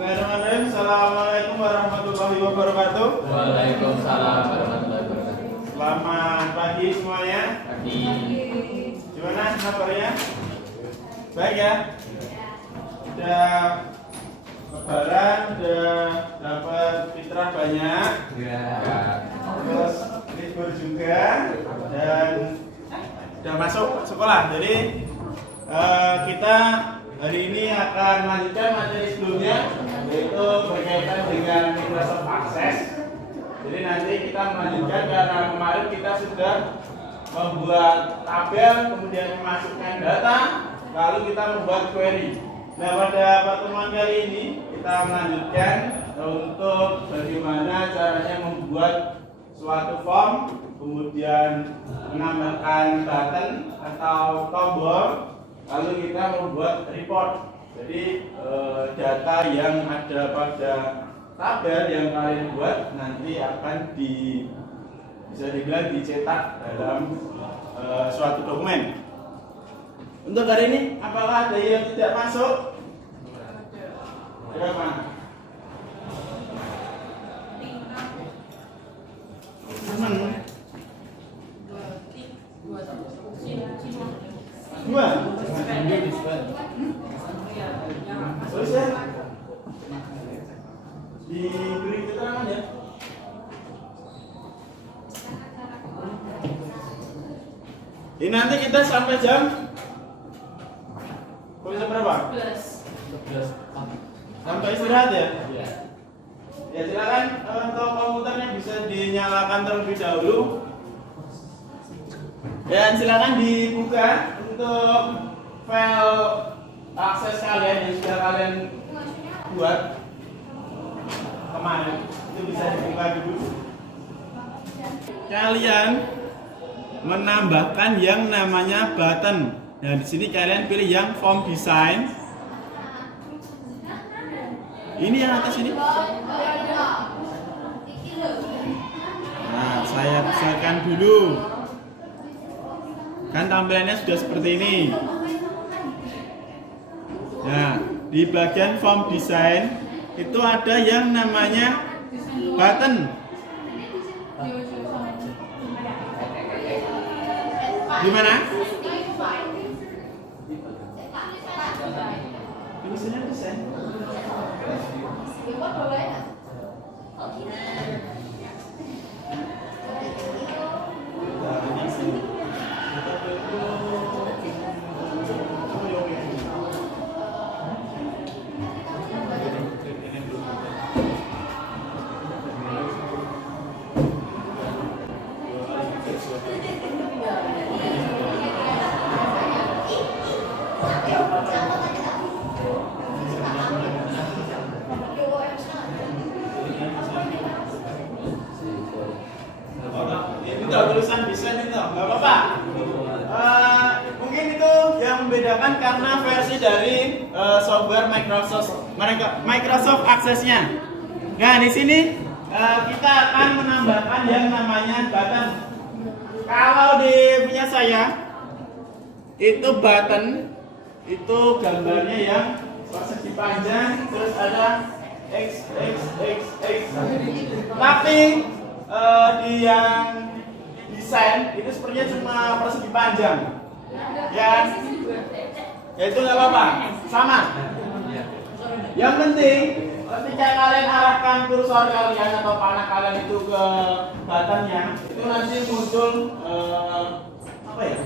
Bismillahirrahmanirrahim. Assalamualaikum warahmatullahi wabarakatuh. Waalaikumsalam warahmatullahi wabarakatuh. Selamat pagi semuanya. Pagi. Gimana kabarnya? Baik ya? Udah lebaran, udah dapat fitrah banyak, Ya. terus libur juga, dan udah masuk sekolah. Jadi kita hari ini akan melanjutkan materi sebelumnya, yaitu berkaitan dengan Microsoft Access. Jadi nanti kita melanjutkan karena kemarin kita sudah membuat tabel, kemudian memasukkan data, lalu kita membuat query. Nah, pada pertemuan kali ini kita melanjutkan untuk bagaimana caranya membuat suatu form, kemudian menambahkan button atau tombol, lalu kita membuat report. Jadi data yang ada pada tabel yang kalian buat nanti akan bisa dibilang dicetak dalam suatu dokumen. Untuk hari ini, apakah ada yang tidak masuk? Berapa? Dua. Terus ya? Diberi keterangan ya. Ini nanti kita sampai jam berapa? 11. Sampai istirahat ya? Ya. Ya silakan untuk komputernya bisa dinyalakan terlebih dahulu. Dan silakan dibuka untuk file akses kalian yang sudah kalian buat kemarin. Itu bisa dibuka dulu. Kalian menambahkan yang namanya button. Nah, di sini kalian pilih yang form design. Ini yang atas ini. Nah, saya besarkan dulu. Kan tampilannya sudah seperti ini. Nah, di bagian form design itu ada yang namanya button. Di mana? Tulisannya desain. Itu tulisan desain itu, nggak apa-apa. Mungkin itu yang membedakan karena versi dari software Microsoft Access-nya. Nah, di sini kita akan menambahkan yang namanya button. Kalau di punya saya itu button itu gambarnya yang persegi panjang, terus ada X. Tapi di yang desain itu sepertinya cuma persegi panjang. Ya itu nggak apa-apa, sama. Yang penting ketika kalian arahkan kursor kalian atau panah kalian itu ke buttonnya, itu nanti muncul apa ya?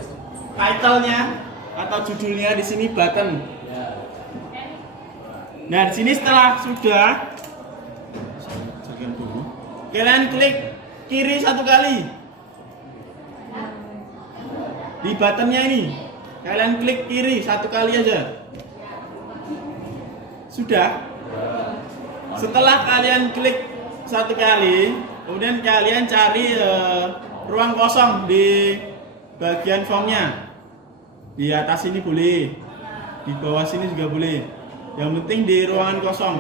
Title-nya atau judulnya di sini button. Nah, di sini setelah sudah kalian klik kiri satu kali di buttonnya ini. Kalian klik kiri satu kali aja. Sudah. Setelah kalian klik satu kali, kemudian kalian cari ruang kosong di bagian formnya. Di atas ini boleh, di bawah sini juga boleh. Yang penting di ruangan kosong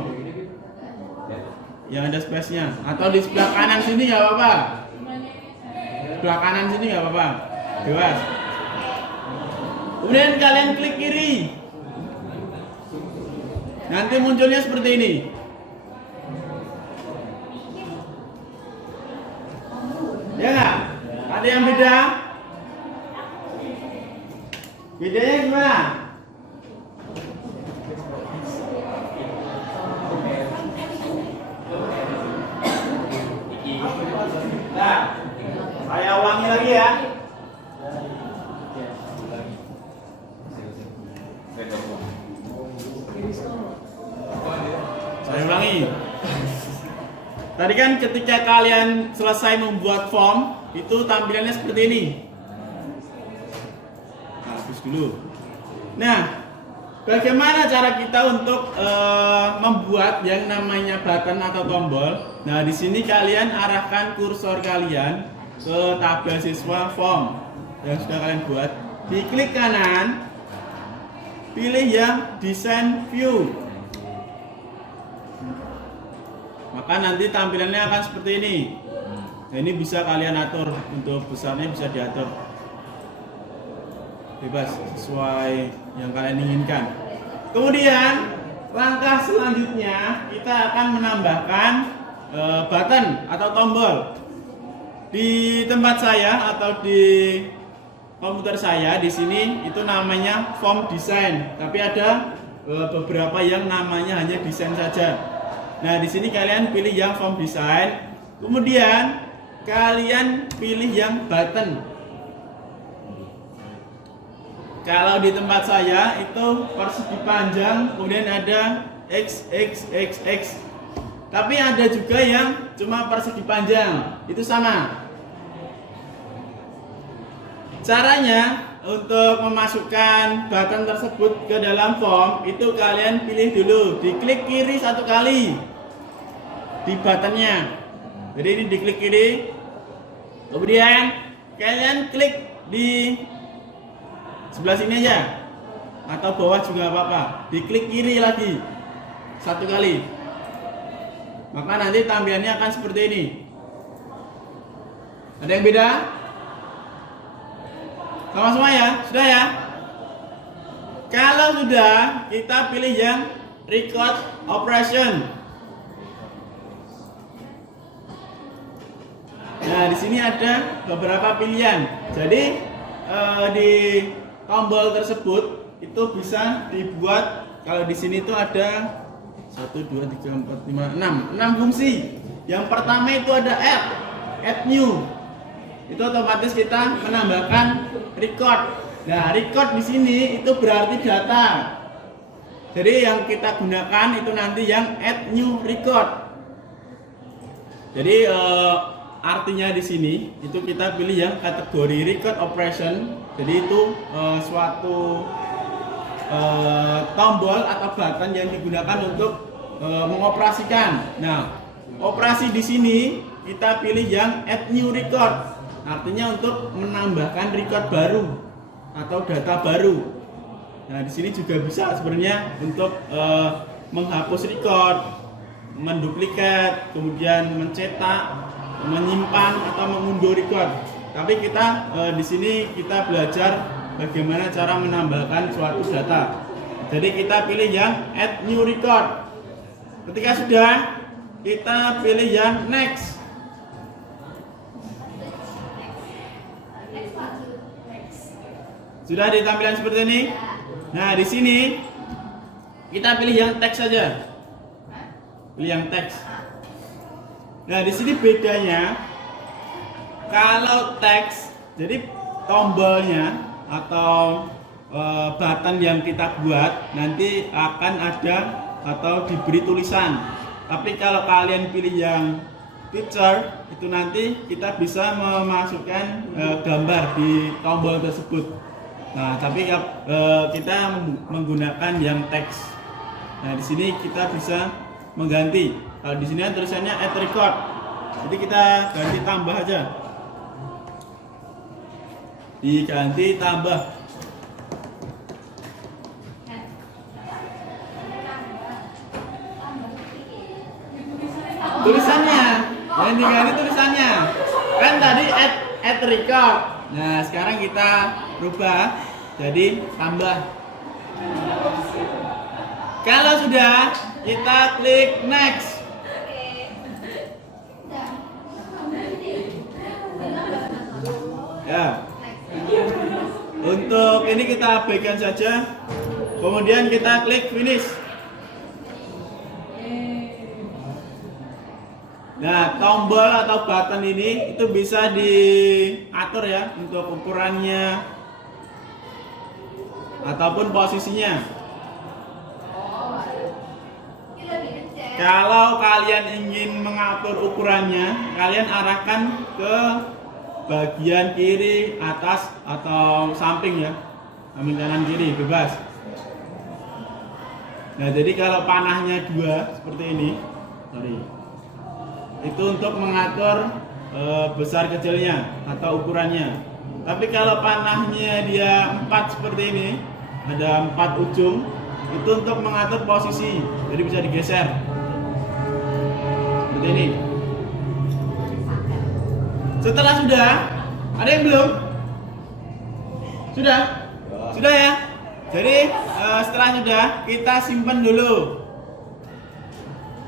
yang ada space-nya. Atau di sebelah kanan sini nggak apa-apa. Sebelah kanan sini nggak apa-apa. Bebas. Kemudian kalian klik kiri. Nanti munculnya seperti ini. Ya nggak? Ada yang beda? Bedanya gimana? Nah, saya ulangi lagi ya. Saya ulangi. Tadi kan ketika kalian selesai membuat form, itu tampilannya seperti ini. Hapus dulu. Nah, bagaimana cara kita untuk membuat yang namanya button atau tombol? Nah, di sini kalian arahkan kursor kalian ke tabel siswa form yang sudah kalian buat. Diklik kanan, pilih yang design view. Maka nanti tampilannya akan seperti ini. Nah, ini bisa kalian atur, untuk besarnya bisa diatur bebas sesuai yang kalian inginkan. Kemudian langkah selanjutnya kita akan menambahkan button atau tombol. Di tempat saya atau di komputer saya di sini itu namanya form design, tapi ada beberapa yang namanya hanya desain saja. Nah, di sini kalian pilih yang form design, kemudian kalian pilih yang button. Kalau di tempat saya itu persegi panjang, kemudian ada XXXX. Tapi ada juga yang cuma persegi panjang, itu sama. Caranya untuk memasukkan button tersebut ke dalam form itu kalian pilih dulu, diklik kiri satu kali di buttonnya. Jadi ini diklik kiri, kemudian kalian klik di sebelah sini aja atau bawah juga apa-apa, diklik kiri lagi satu kali, maka nanti tampilannya akan seperti ini. Ada yang beda? Sama semua ya? Sudah ya? Kalau sudah, kita pilih yang record operation. Nah, di sini ada beberapa pilihan. Jadi di tombol tersebut itu bisa dibuat, kalau di sini itu ada 1, 2, 3, 4, 5, 6 fungsi. Yang pertama itu ada add new. Itu otomatis kita menambahkan record. Nah, record di sini itu berarti data. Jadi yang kita gunakan itu nanti yang add new record. Jadi artinya di sini itu kita pilih yang kategori record operation. Jadi itu suatu tombol atau button yang digunakan untuk mengoperasikan. Nah, operasi di sini kita pilih yang add new record. Artinya untuk menambahkan record baru atau data baru. Nah, di sini juga bisa sebenarnya untuk menghapus record, menduplikat, kemudian mencetak, menyimpan atau mengunduh record. Tapi kita di sini kita belajar bagaimana cara menambahkan suatu data. Jadi kita pilih yang add new record. Ketika sudah, kita pilih yang next. Sudah di tampilan seperti ini. Nah, di sini kita pilih yang teks saja. Pilih yang teks. Nah, di sini bedanya kalau teks, jadi tombolnya atau button yang kita buat nanti akan ada atau diberi tulisan. Tapi kalau kalian pilih yang picture, itu nanti kita bisa memasukkan gambar di tombol tersebut. Nah, tapi kita menggunakan yang teks. Nah, di sini kita bisa mengganti. Kalau di sini tulisannya add record. Jadi kita ganti tambah aja. Diganti tambah. Tulisannya, yang diganti tulisannya. Kan tadi add record. Nah, sekarang kita rubah jadi tambah. Kalau sudah, kita klik next. Sudah. Untuk ini kita abaikan saja. Kemudian kita klik finish. Nah, tombol atau button ini itu bisa diatur ya untuk ukurannya ataupun posisinya. Kalau kalian ingin mengatur ukurannya, kalian arahkan ke bagian kiri, atas atau samping ya. Samping kanan kiri bebas. Nah, jadi kalau panahnya 2 seperti ini, itu untuk mengatur besar kecilnya atau ukurannya. Tapi kalau panahnya dia 4 seperti ini, ada 4 ujung, itu untuk mengatur posisi, jadi bisa digeser seperti ini. Setelah sudah, ada yang belum? Sudah? Sudah ya? Jadi setelah sudah, kita simpan dulu.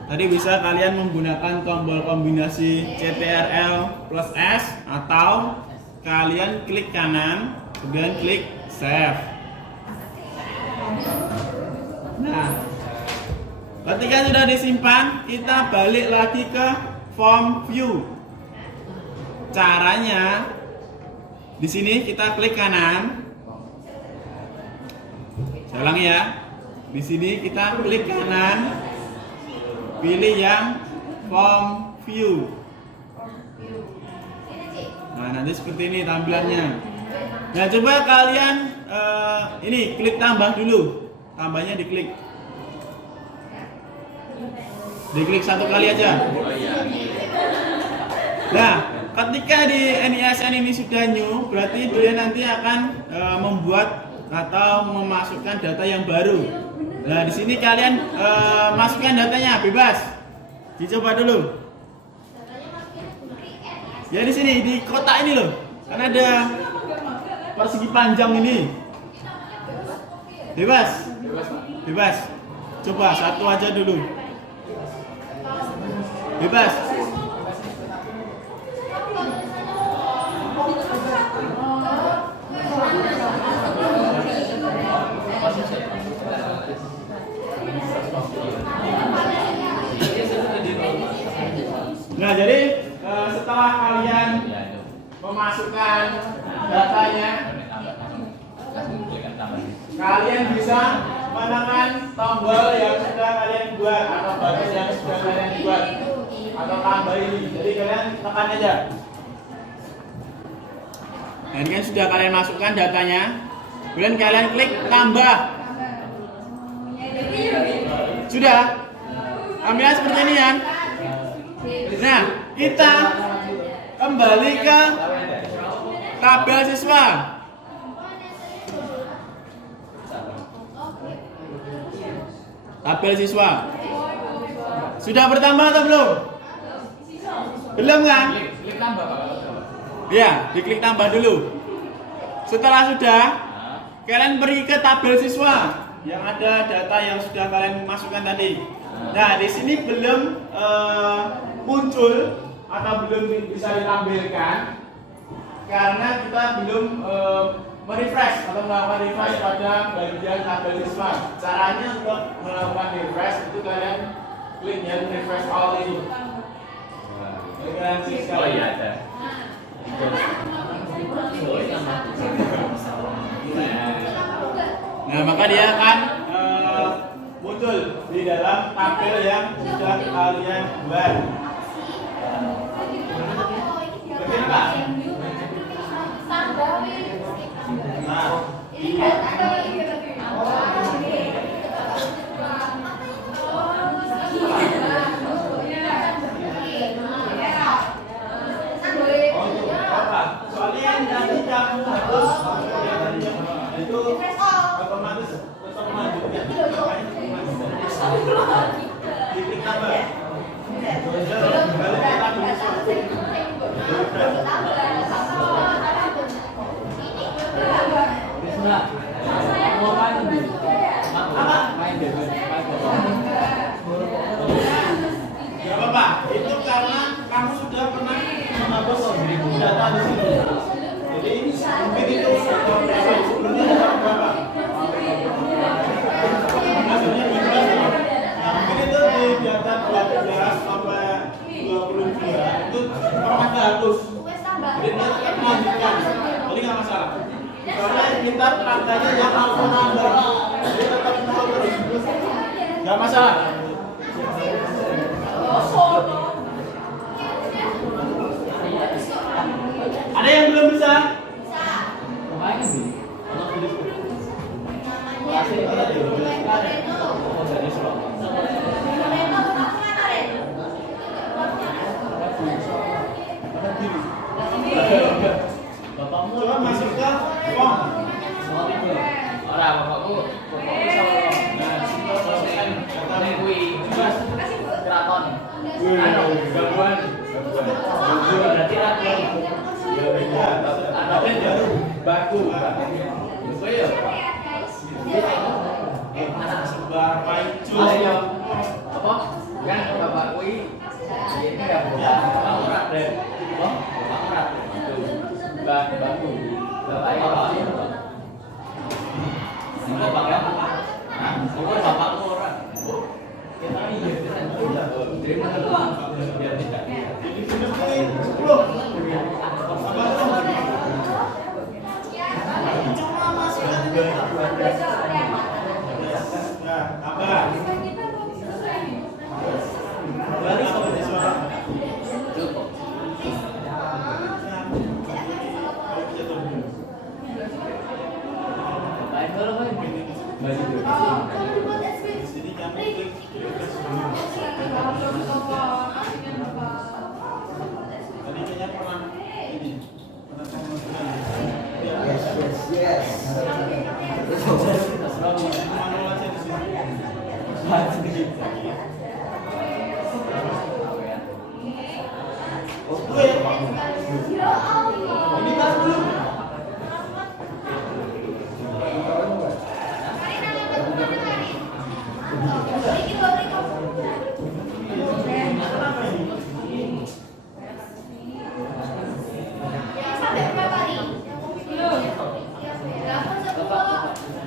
Tadi bisa kalian menggunakan tombol kombinasi CTRL plus S atau kalian klik kanan, kemudian klik save. Nah, ketika sudah disimpan, kita balik lagi ke form view. Caranya di sini kita klik kanan. Saya ulangi ya. Di sini kita klik kanan, pilih yang form view. Nah, nanti seperti ini tampilannya. Nah, coba kalian ini klik tambah dulu. Tambahnya diklik. Diklik 1 kali aja. Nah, ketika di NISN ini sudah new, berarti dia nanti akan membuat atau memasukkan data yang baru. Nah, di sini kalian masukkan datanya bebas. Dicoba dulu. Ya di sini di kotak ini loh. Kan ada persegi panjang ini. Bebas. Bebas. Coba 1 aja dulu. Bebas. Nah, jadi setelah kalian memasukkan datanya, kalian bisa menekan tombol yang sudah kalian buat atau batas yang sudah kalian buat atau tambah ini. Jadi kalian tekan aja. Dan kan sudah kalian masukkan datanya, kemudian kalian klik tambah. Sudah. Tampilan seperti ini ya. Nah, kita kembali ke tabel siswa. Tabel siswa. Sudah bertambah atau belum? Belum kan? Klik tambah, Pak. Ya, diklik tambah dulu. Setelah sudah, kalian pergi ke tabel siswa yang ada data yang sudah kalian masukkan tadi. Nah, di sini belum muncul atau belum bisa ditampilkan karena kita belum merefresh atau melakukan refresh pada bagian tabel siswa. Caranya untuk melakukan refresh itu kalian klik yang refresh all ini. Oh iya ada. Nah, maka dia akan muncul di dalam tabel yang sudah kalian buat. Begini Pak. Nah, soalnya nanti kamu harus itu otomatis tetap maju ya. Diklik tambah. Balik ke tabel siswa. data 12 sampai 22 itu pernah gabus. Jadi kita melanjutkan, jadi nggak masalah. Karena kita katanya yang auto number, jadi tetap nol terus, nggak masalah. Ada yang belum bisa? Coba masuk ke form. Orang bapakku sama kui keraton. Gabungan. Berarti rakyat. Ada baku. Itu ya. Anak sebar paicu. Apa? Kan bapak kui ini ya kamu rade. Oh, kamu rade. Baku. Bapak ini apa? Ini bapak. Hah? Ini bapakmu orang. Kita ini terima kasih. Biar tidak. Ini sudah 10. Cuma masukkan nah, tambah. Berarti kalau di suara Cukup. Baik dulu kan. Baju dulu. Jadi jangan klik. Tadi kayaknya pernah ini. Pernah pemasukan. Yes. Manual aja di sini. Oke. Ini tas dulu.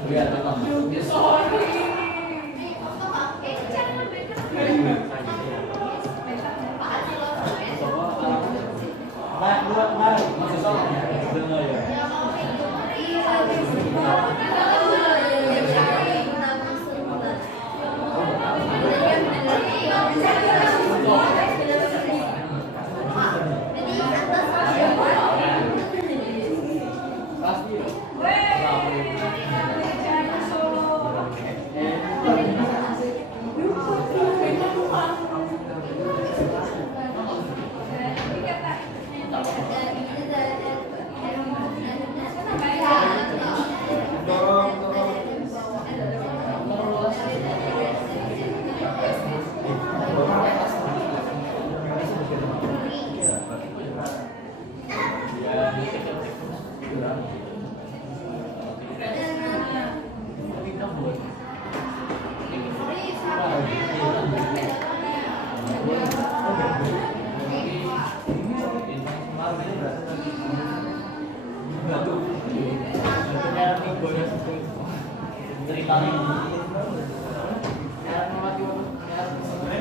Biar tetap.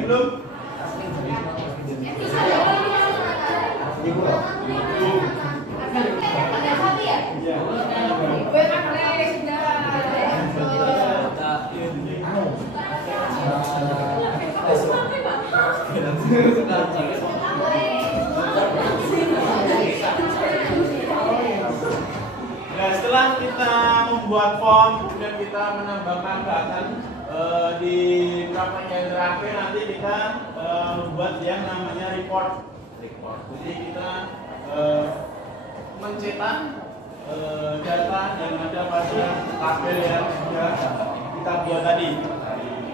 Belum? Nah, setelah kita membuat form, kemudian kita menambahkan data di tahapan yang terakhir nanti kita membuat yang namanya report. Jadi kita mencetak data yang ada pada tabel yang sudah kita buat tadi.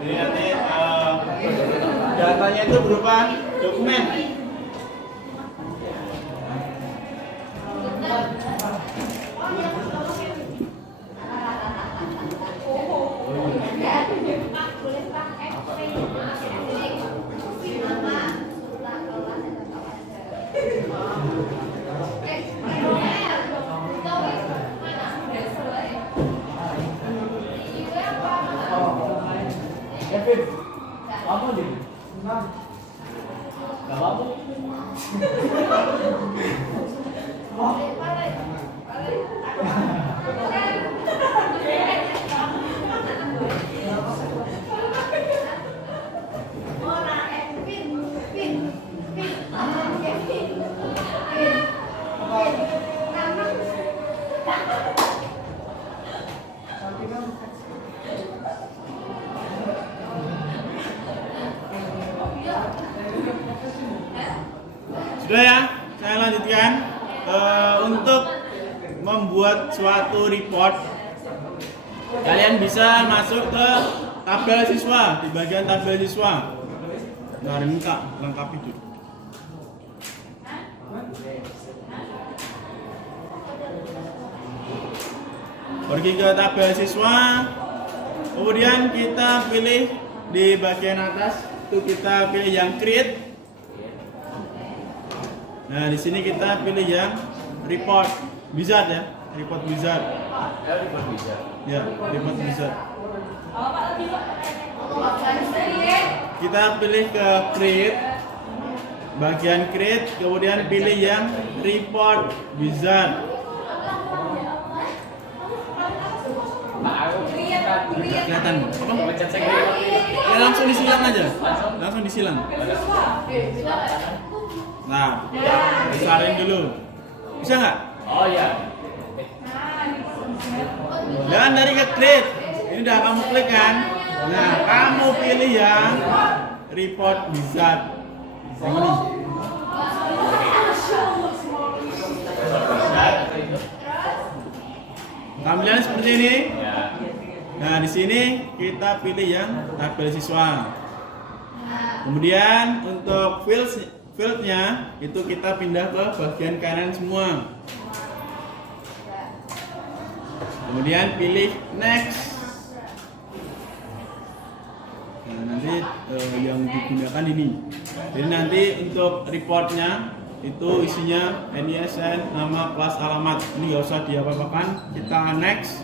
Jadi nanti datanya itu berupa dokumen. Kevin, apa nih? Gak apa-apa. Sudah ya, saya lanjutkan. Untuk membuat suatu report, kalian bisa masuk ke tabel siswa, di bagian tabel siswa. Nah, ini Kak, lengkapi dulu. Pergi ke tabel siswa, kemudian kita pilih di bagian atas, itu kita pilih yang create. Nah, di sini kita pilih yang report wizard ya, report wizard. Ya, report wizard. Kita pilih ke create, bagian create, kemudian pilih yang report wizard. Kelihatan apa? Ya, langsung disilang aja, langsung disilang. Nah, besarin dulu. Bisa nggak? Oh iya. Dan dari ke create, ini udah kamu klik kan? Nah, kamu pilih yang report wizard. Yang ini. Tampilannya seperti ini. Nah, di sini kita pilih yang tabel siswa. Kemudian untuk fieldnya itu kita pindah ke bagian kanan semua. Kemudian pilih next. Nah, nanti yang digunakan ini. Jadi nanti untuk reportnya itu isinya NISN, nama, kelas, alamat. Ini nggak usah diapa-apakan. Kita next.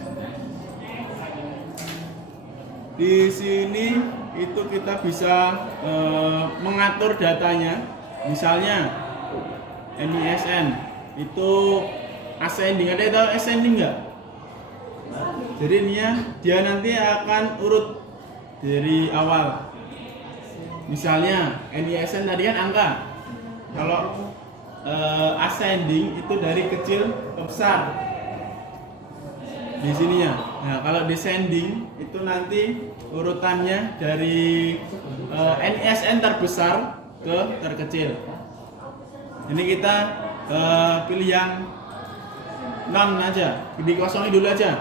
Di sini itu kita bisa mengatur datanya. Misalnya NISN itu ascending, ada tahu ascending nggak? Jadi dia nanti akan urut dari awal. Misalnya NISN tadi kan angka. Kalau ascending itu dari kecil ke besar. Di sininya. Nah, kalau descending itu nanti urutannya dari NISN terbesar ke terkecil. Ini kita pilih yang non aja, dikosongi dulu aja.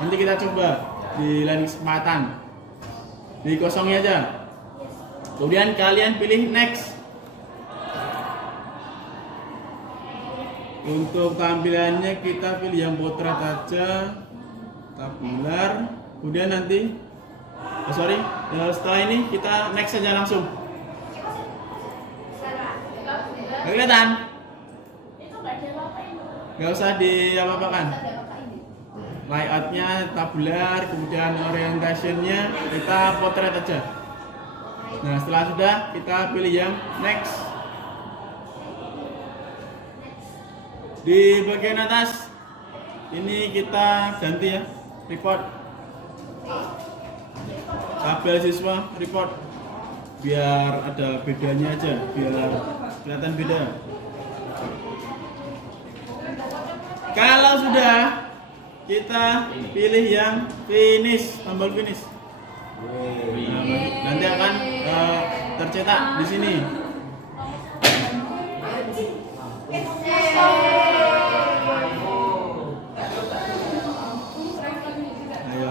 Nanti kita coba di lain kesempatan. Dikosongi aja. Kemudian kalian pilih next. Untuk tampilannya kita pilih yang potret aja, tabular. Kemudian nanti, setelah ini kita next aja langsung. Gak kelihatan? Gak usah diapa-apakan. Layoutnya tabular, kemudian orientationnya kita potret aja. Nah, setelah sudah kita pilih yang next. Di bagian atas ini kita ganti ya, report. Tabel siswa report, biar ada bedanya aja, biar kelihatan beda. Kalau sudah, kita pilih yang finish, tombol finish. Nah, nanti akan tercetak di sini. Ayo.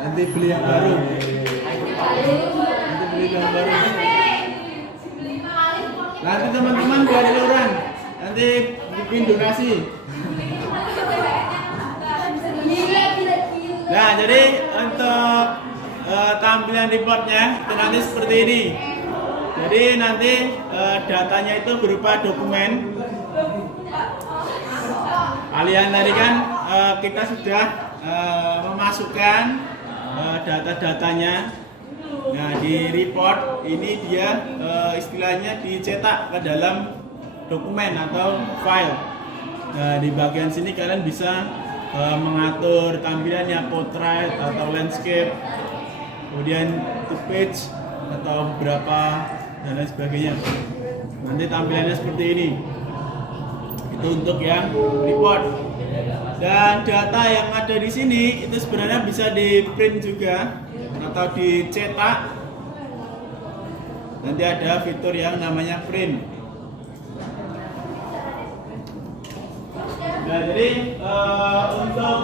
Nanti beli yang baru. Nanti teman-teman gak ada iuran. Nanti bikin donasi. Nah, jadi untuk tampilan reportnya itu nanti seperti ini. Jadi nanti datanya itu berupa dokumen. kalian tadi kan kita sudah memasukkan data-datanya. Nah, di report ini dia istilahnya dicetak ke dalam dokumen atau file. Nah, di bagian sini kalian bisa mengatur tampilannya portrait atau landscape, kemudian two page atau beberapa dan lain sebagainya. Nanti tampilannya seperti ini. Itu untuk yang report. Dan data yang ada di sini itu sebenarnya bisa di print juga atau dicetak. Nanti ada fitur yang namanya print. Nah, jadi untuk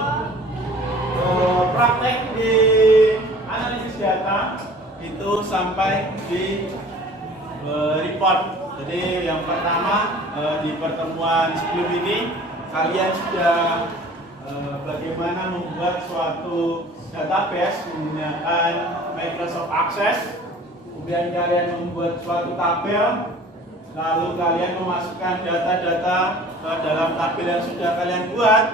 praktek di analisis data itu sampai di report. Jadi yang pertama di pertemuan sebelum ini kalian sudah bagaimana membuat suatu database menggunakan Microsoft Access. Kemudian kalian membuat suatu tabel, lalu kalian memasukkan data-data ke dalam tabel yang sudah kalian buat.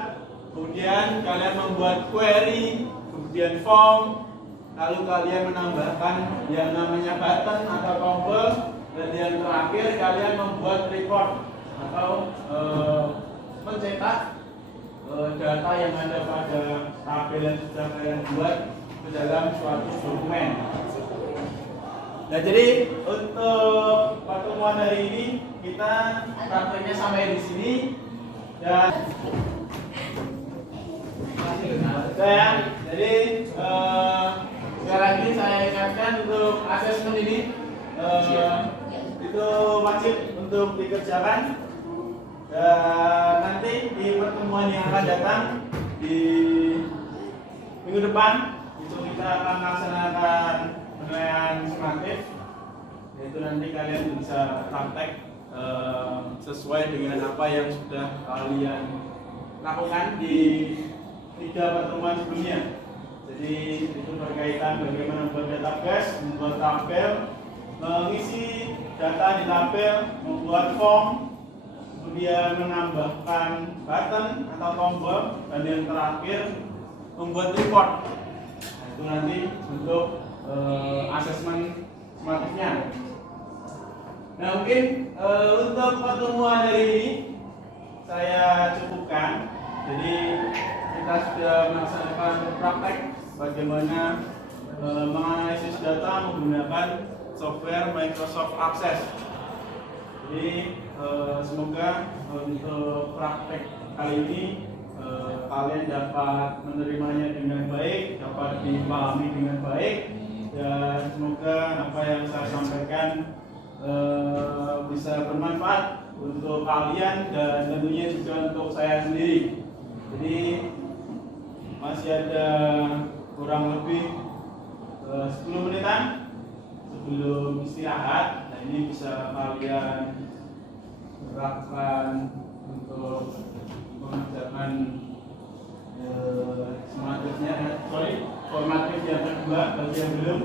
Kemudian kalian membuat query, kemudian form, lalu kalian menambahkan yang namanya button atau tombol, dan yang terakhir kalian membuat report atau mencetak data yang ada pada tabel yang sudah kalian buat ke dalam suatu dokumen. Nah, jadi untuk pertemuan hari ini kita prakteknya sampai di sini, dan jadi sekali lagi saya ingatkan untuk asesmen ini itu wajib untuk dikerjakan. Dan nanti di pertemuan yang akan datang di minggu depan itu kita akan melaksanakan penilaian sumatif, yaitu nanti kalian bisa praktek sesuai dengan apa yang sudah kalian lakukan di 3 pertemuan sebelumnya. Jadi itu berkaitan bagaimana membuat database, membuat tabel, mengisi data di tabel, membuat form, kemudian menambahkan button atau tombol, dan yang terakhir membuat report. Nah, itu nanti untuk asesmen sumatifnya. Nah, mungkin untuk pertemuan hari ini saya cukupkan. Jadi kita sudah melaksanakan praktek bagaimana menganalisis data menggunakan software Microsoft Access. Jadi semoga untuk praktek kali ini kalian dapat menerimanya dengan baik, dapat dipahami dengan baik, dan semoga apa yang saya sampaikan bisa bermanfaat untuk kalian dan tentunya juga untuk saya sendiri. Jadi masih ada kurang lebih 10 menitan sebelum istirahat. Nah, ini bisa kalian terapkan untuk mengerjakan formatif yang kedua bagi yang belum.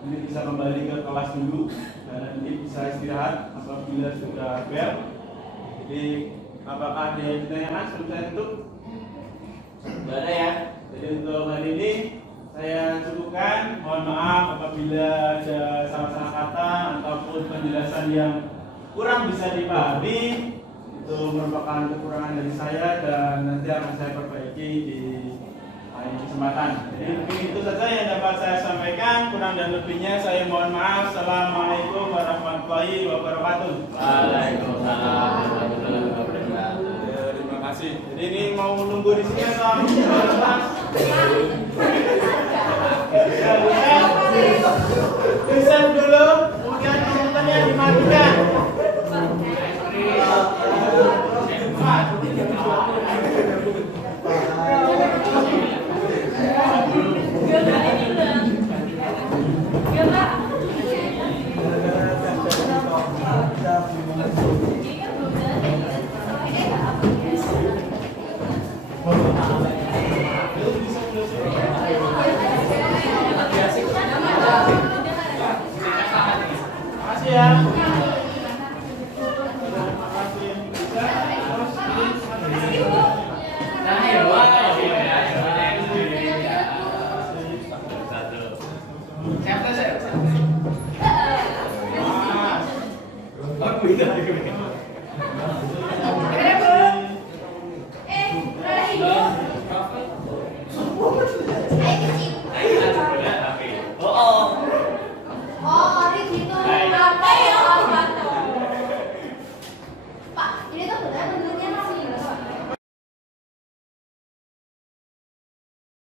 Ini bisa kembali ke kelas dulu dan nanti bisa istirahat apabila sudah bel. Jadi apakah ada yang ditanyakan sebelum saya tutup? Tidak ada ya. Jadi untuk hari ini saya cukupkan. Mohon maaf apabila ada salah-salah kata ataupun penjelasan yang kurang bisa dipahami. Itu merupakan kekurangan dari saya dan nanti akan saya perbaiki di lain kesempatan. Jadi mungkin itu saja yang dapat saya sampaikan. Kurang dan lebihnya saya mohon maaf. Assalamualaikum warahmatullahi wabarakatuh. Waalaikumsalam warahmatullahi wabarakatuh. Terima kasih. Jadi ini mau nunggu di sini atau bisa dulu, kemudian komputernya dimatikan. Makasih ya. Bisa.